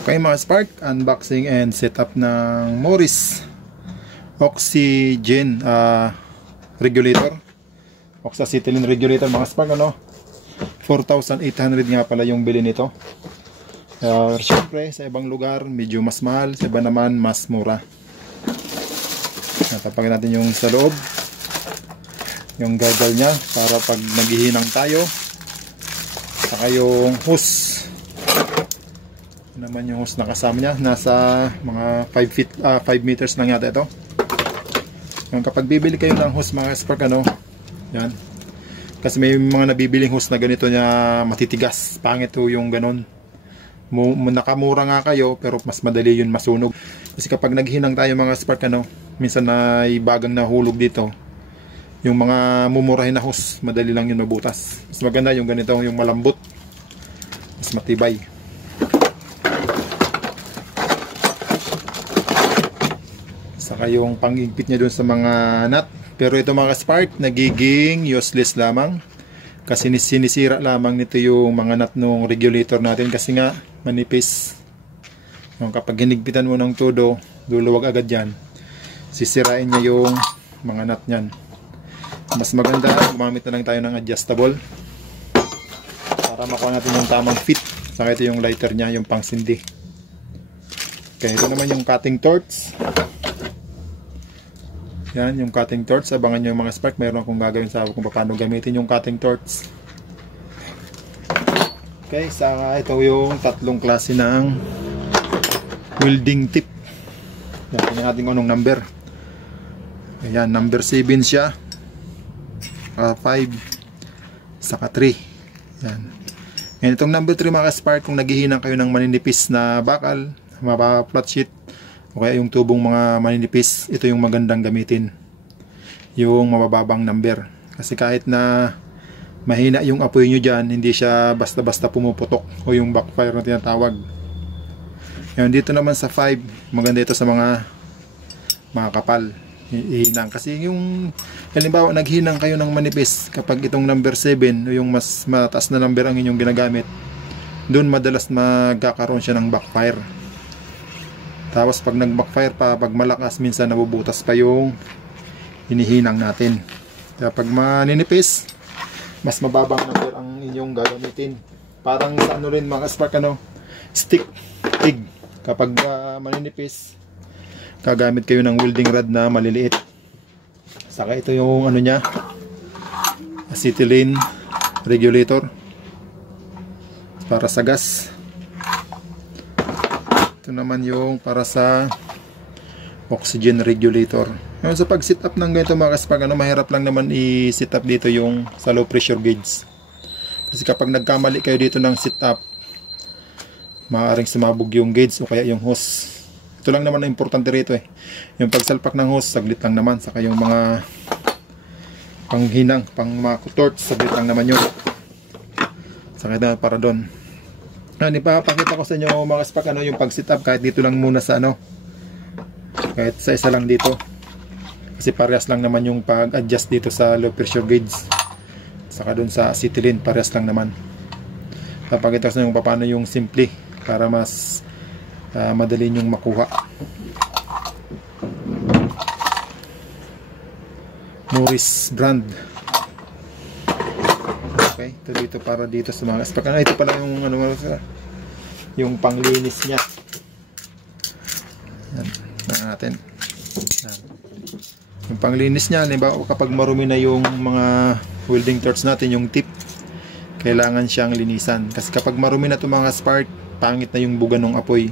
Okay mga Spark, unboxing and setup ng Morris oxygen regulator, oxacetylene regulator mga Spark, 4,800 nga pala yung bili nito. Syempre sa ibang lugar medyo mas mahal, sa iba naman mas mura. Natapagin natin yung sa loob, yung gagawin niya para pag naghihinang tayo, saka yung hose naman, yung hose na kasama niya, nasa mga 5 meters lang yata ito. Yung kapag bibili kayo ng hose mga Spark, yan, kasi may mga nabibiling hose na ganito niya matitigas, pangit to yung ganon. Nakamura nga kayo pero mas madali yun masunog, kasi kapag naghinang tayo mga Spark, minsan na bagang nahulog dito. Yung mga mumurahin na hose, madali lang yun mabutas. Mas maganda yung ganito, yung malambot, mas matibay. Saka yung pangigpit niya dun sa mga nut. Pero ito mga Spark, nagiging useless lamang, kasi sinisira lamang nito yung mga nut ng regulator natin, kasi nga manipis. Kapag hinigpitan mo ng todo, luluwag agad yan, sisirain niya yung mga nut niyan. Mas maganda gumamit na lang tayo ng adjustable para makuha natin yung tamang fit. Saka ito yung lighter niya, yung pangsindi. Okay, ito naman yung cutting torch. Yan, yung cutting torch. Abangan nyo yung mga Spark, mayroon akong gagawin sa kung paano gamitin yung cutting torch. Okay, saka ito yung tatlong klase ng welding tip. Yan, tingnan natin kung anong number. Ayan, number 7 siya, 5, saka 3. Yan. Ngayon, itong number 3 mga Spark, kung naghihinang kayo ng maninipis na bakal, flat sheet, o kaya yung tubong mga maninipis, ito yung magandang gamitin, yung mabababang number. Kasi kahit na mahina yung apoy nyo dyan, hindi siya basta-basta pumuputok, o yung backfire na tinatawag. Ngayon, dito naman sa 5, maganda ito sa mga kapal ihinang. Kasi yung halimbawa naghinang kayo ng manipis, kapag itong number 7 o yung mas mataas na number ang inyong ginagamit, doon madalas magkakaroon siya ng backfire. Tapos pag nag-backfire pa, pag malakas, minsan nabubutas pa yung hinihinang natin. Kaya pag maninipis, mas mababang number ang inyong gagamitin. Parang sa rin mga Spark, stick TIG. Kapag maninipis, gagamit kayo ng welding rod na maliliit. Saka ito yung niya, acetylene regulator para sa gas. Ito naman yung para sa oxygen regulator. Ngayon, sa pag-set up ng ganito mga Spark, mahirap lang naman i-set up dito yung sa low pressure gauge. Kasi kapag nagkamali kayo dito ng set up, maaaring sumabog yung gauge o kaya yung hose. Ito lang naman ang importante rito yung pagsalpak ng hose, saglit lang naman. Saka yung mga panghinang, mga torch, saglit lang naman yun. Saka ito para doon. Ipapakita ko sa inyo mga Spark, yung pag-set up kahit dito lang muna sa kahit sa isa lang dito. Kasi parehas lang naman yung pag-adjust dito sa low pressure gauge. Saka doon sa acetylene, parehas lang naman. Papakita ko sa inyo paano yung simple para mas madali nyong makuha. Morris brand. Okay, ito dito para dito sa mga Spark. Ito pala yung yung panglinis niya. Yan, natin. Yan. Yung panglinis niya, halimbawa kapag marumi na yung mga welding torch natin, yung tip, kailangan siyang linisan. Kasi kapag marumi na itong mga Spark, pangit na yung buga ng apoy.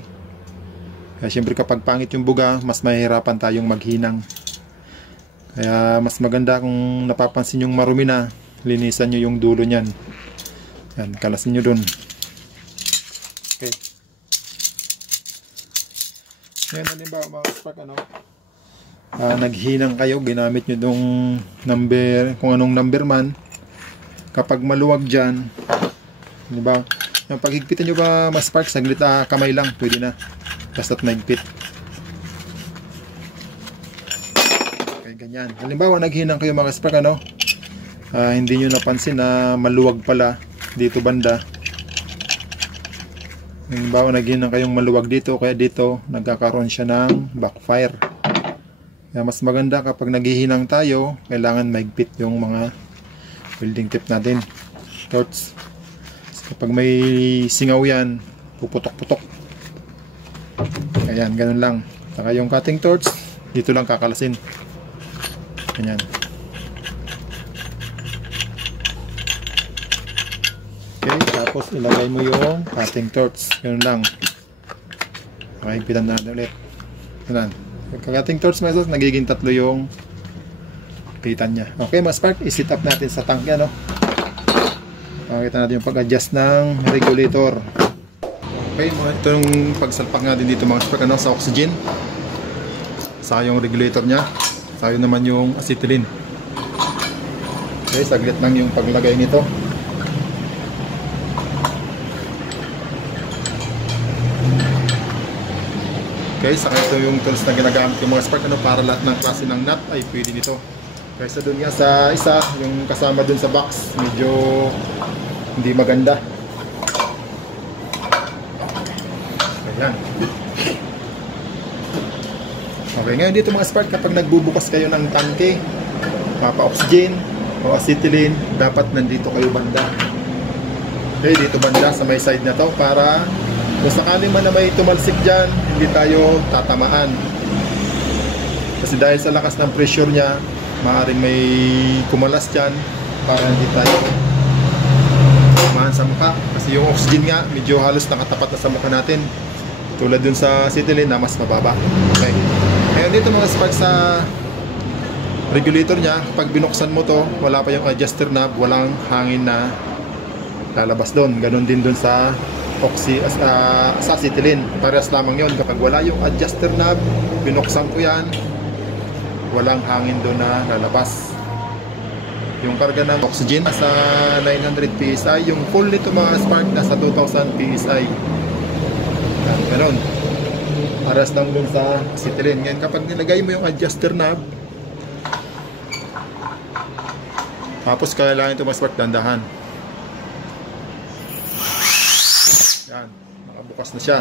Kaya syempre kapag pangit yung buga, mas mahihirapan tayong maghinang. Kaya mas maganda kung napapansin yung marumi na, linisan nyo yung dulo nyan. Yan, kalasin nyo dun. Okay. Ngayon, halimbawa mga Spark, naghinang kayo, ginamit nyo dong number, kung anong number man. Kapag maluwag dyan, diba, yung paghigpitan nyo ba mga Spark, saglit kamay lang, pwede na. Basta't mahigpit. Okay, ganyan. Halimbawa, naghinang kayo mga Spark, hindi nyo napansin na maluwag pala dito banda. Halimbawa, naging kayong maluwag dito, kaya dito nagkakaroon siya ng backfire. Kaya mas maganda kapag naghihinang tayo, kailangan maigpit yung mga welding tip natin, torch. Kapag may singaw yan, puputok-putok. Ayan, ganun lang. Saka yung cutting torch, dito lang kakalasin. Ayan. Okay, tapos ilagay mo yung cutting torch. Ganun lang. Makikita na ulit. Ganun. Cutting torch mesos, nagiging 3 yung pitan niya. Okay, mga spark, i-set up natin sa tank yan, no? Makikita natin yung pag-adjust ng regulator. Okay, ito yung pagsalpak natin dito mga spark, ano, sa oxygen. Saka yung regulator niya. Saka naman yung acetylene. Okay, saglit lang yung paglagay nito. Okay, saka ito yung tools na ginagamit yung mga spark, ano, para lahat ng klase ng nut ay pwede nito. Kaysa dun nga sa isa, yung kasama dun sa box, medyo hindi maganda. Ayan. Okay, ngayon dito mga spark, kapag nagbubukas kayo ng tangke, mapa-oxygen o acetylene, dapat nandito kayo banda. Okay, dito banda sa may side na to, para kung sakali man na may tumalsik dyan, hindi tayo tatamaan. Kasi dahil sa lakas ng pressure niya, maaaring may kumalas dyan, para hindi tayo tamaan sa mukha. Kasi yung oxygen nga, medyo halos nakatapat na sa mukha natin, tulad dun sa acetylene na mas mababa. Okay. Ngayon dito mga spark, sa regulator niya, pag binuksan mo to, wala pa yung adjuster knob, walang hangin na lalabas doon. Ganon din doon sa sa acetylene, parehas lamang yon. Kapag wala yung adjuster knob, binuksan ko yan, walang hangin doon na lalabas. Yung karga ng oxygen nasa 900 PSI, yung full nito mga spark nasa 2000 PSI. Ganon, parehas lang doon sa acetylene. Ngayon kapag nilagay mo yung adjuster knob, tapos kailangan ito mga spark dandahan. Yan, nakabukas na siya.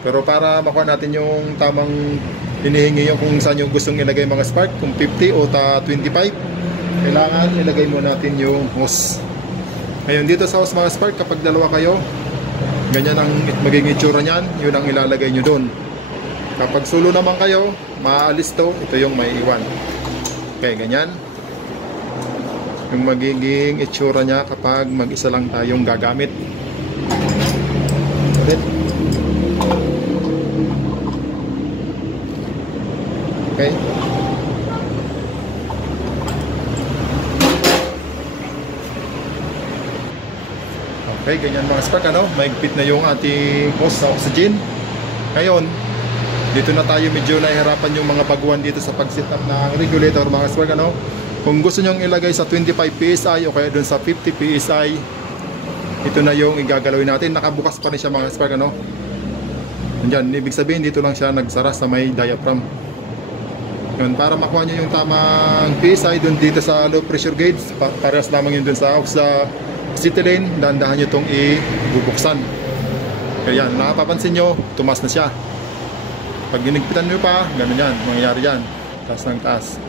Pero para makuha natin yung tamang hinihingi, yung kung saan yung gustong ilagay mga spark, kung 50 o 25, kailangan ilagay mo natin yung hose. Ngayon dito sa hose mga spark, kapag dalawa kayo, ganyan ang magiging itsura niyan, yun ang ilalagay nyo doon. Kapag solo naman kayo, maaalis to, ito yung may iwan. Okay, ganyan yung magiging itsura niya kapag mag-isa lang tayong gagamit. Ulit. Okay. Okay, ganyan mga spark, ano? Maigpit na yung ating hose sa oxygen. Ngayon, dito na tayo medyo nahihirapan yung mga baguhan dito sa pag-set up ng regulator mga spark, ano? Kung gusto nyong ilagay sa 25 PSI o kaya dun sa 50 PSI, ito na yung igagalawin natin. Nakabukas pa rin siya mga spark, ano? Andyan, ibig sabihin dito lang siya nagsara sa may diaphragm. Yun, para makuha nyo yung tamang PSI dun dito sa low pressure gauge, parehas lamang yun dun sa acetylene, dahan-dahan nyo itong ibubuksan. Kaya yan, nakapapansin nyo, tumas na siya. Pag ginigpitan nyo pa, ganun yan, mangyayari yan, taas ng taas.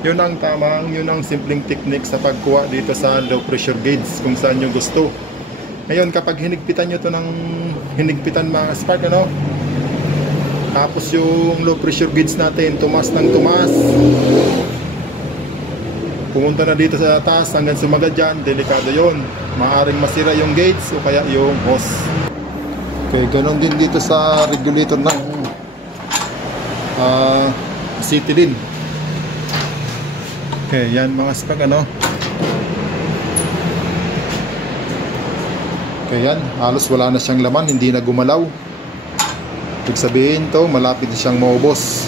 Yun ang tamang, yun ang simpleng technique sa pagkuha dito sa low pressure gauge, kung saan nyo gusto. Ngayon, kapag hinigpitan nyo to ng hinigpitan mga spark, ano, tapos yung low pressure gauge natin tumas ng tumas, pumunta na dito sa taas hanggang sumagad dyan, delikado yon. Maaring masira yung gauge o kaya yung hose. Okay, ganon din dito sa regulator ng acetylene. Okay, yan mga spark, ano. Okay, yan, halos wala na siyang laman, hindi na gumalaw. Ibig sabihin to, malapit na siyang maubos.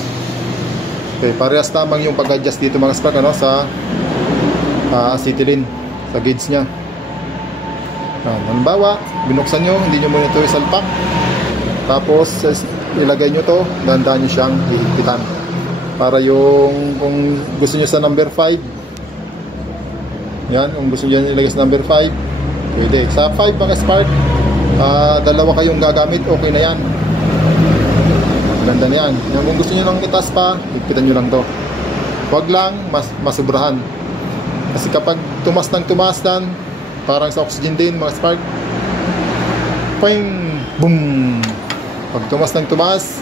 Okay, parehas tamang yung pag-adjust dito mga spark, ano, sa acetylene, sa gauge nya. Halimbawa, binuksan nyo, hindi nyo muna ito isalpak, tapos ilagay nyo to, dahan-dahan nyo siyang hihigpitan para yung, kung gusto nyo sa number 5, yan, kung gusto nyo ilagay sa number 5, pwede. Sa 5 mga spark, Dalawa kayong gagamit, okay na yan. Ganda na yan. Kung gusto nyo lang itaas pa, higpitan nyo lang to. Huwag lang masubrahan. Kasi kapag tumas ng tumasan, parang sa oxygen din mga spark, poing, boom. Pag tumas ng tumas,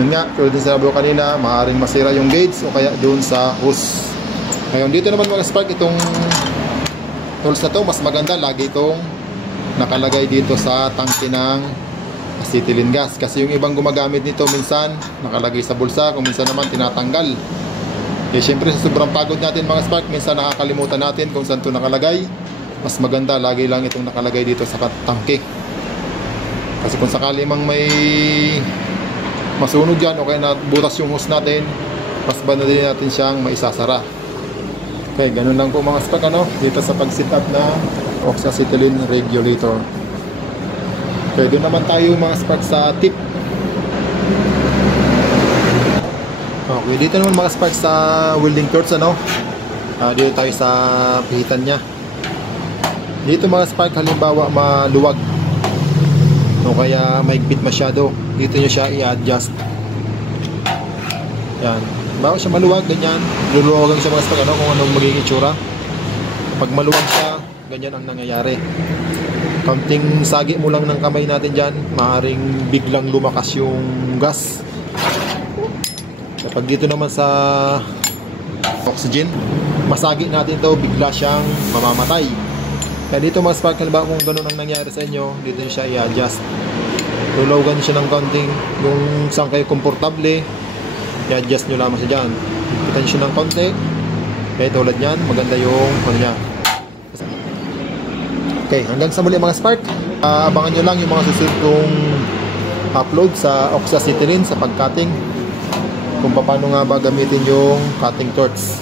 yun nga, tulad din sinabi ko kanina, maaaring masira yung gauge o kaya doon sa hose. Ngayon dito naman mga spark, itong tools na to, mas maganda lagi itong nakalagay dito sa tangke ng acetylene gas. Kasi yung ibang gumagamit nito minsan nakalagay sa bulsa, kung minsan naman tinatanggal. Eh syempre sa sobrang pagod natin mga spark, minsan nakakalimutan natin kung saan ito nakalagay. Mas maganda lagi lang itong nakalagay dito sa tangke. Kasi kung sakali mang may masunog dyan o kaya nabutas yung hose natin, mas banda din natin siyang maisasara. Okay, ganun lang po mga spark dito sa pag-set up na oxyacetylene regulator. Okay, doon naman tayo mga spark sa tip. Okay, dito naman mga spark sa welding torch dito tayo sa pihitan nya. Dito mga spark, halimbawa maluwag o kaya maigpit masyado, dito nyo siya i-adjust. Yan, bago siya maluwag, ganyan, luluwagan siya mga spark kung anong magiging itsura. Pag maluwag siya, ganyan ang nangyayari. Kaunting sagi mo lang ng kamay natin dyan, maaaring biglang lumakas yung gas. Kapag dito naman sa oxygen, masagi natin to, bigla siyang mamamatay. Kaya dito mga spark, halimbawa kung ganun ang nangyari sa inyo, dito nyo siya i-adjust. Luluwagan siya ng kaunting, yung saan kayo komportable, i-adjust nyo lamang siya dyan. Kita nyo siya ng kaunti, kaya tulad yan, maganda yung niya. Okay, hanggang sa muli mga spark, abangan nyo lang yung mga susunod kong upload sa oxyacetylene sa pag-cutting, kung paano nga ba gamitin yung cutting torch.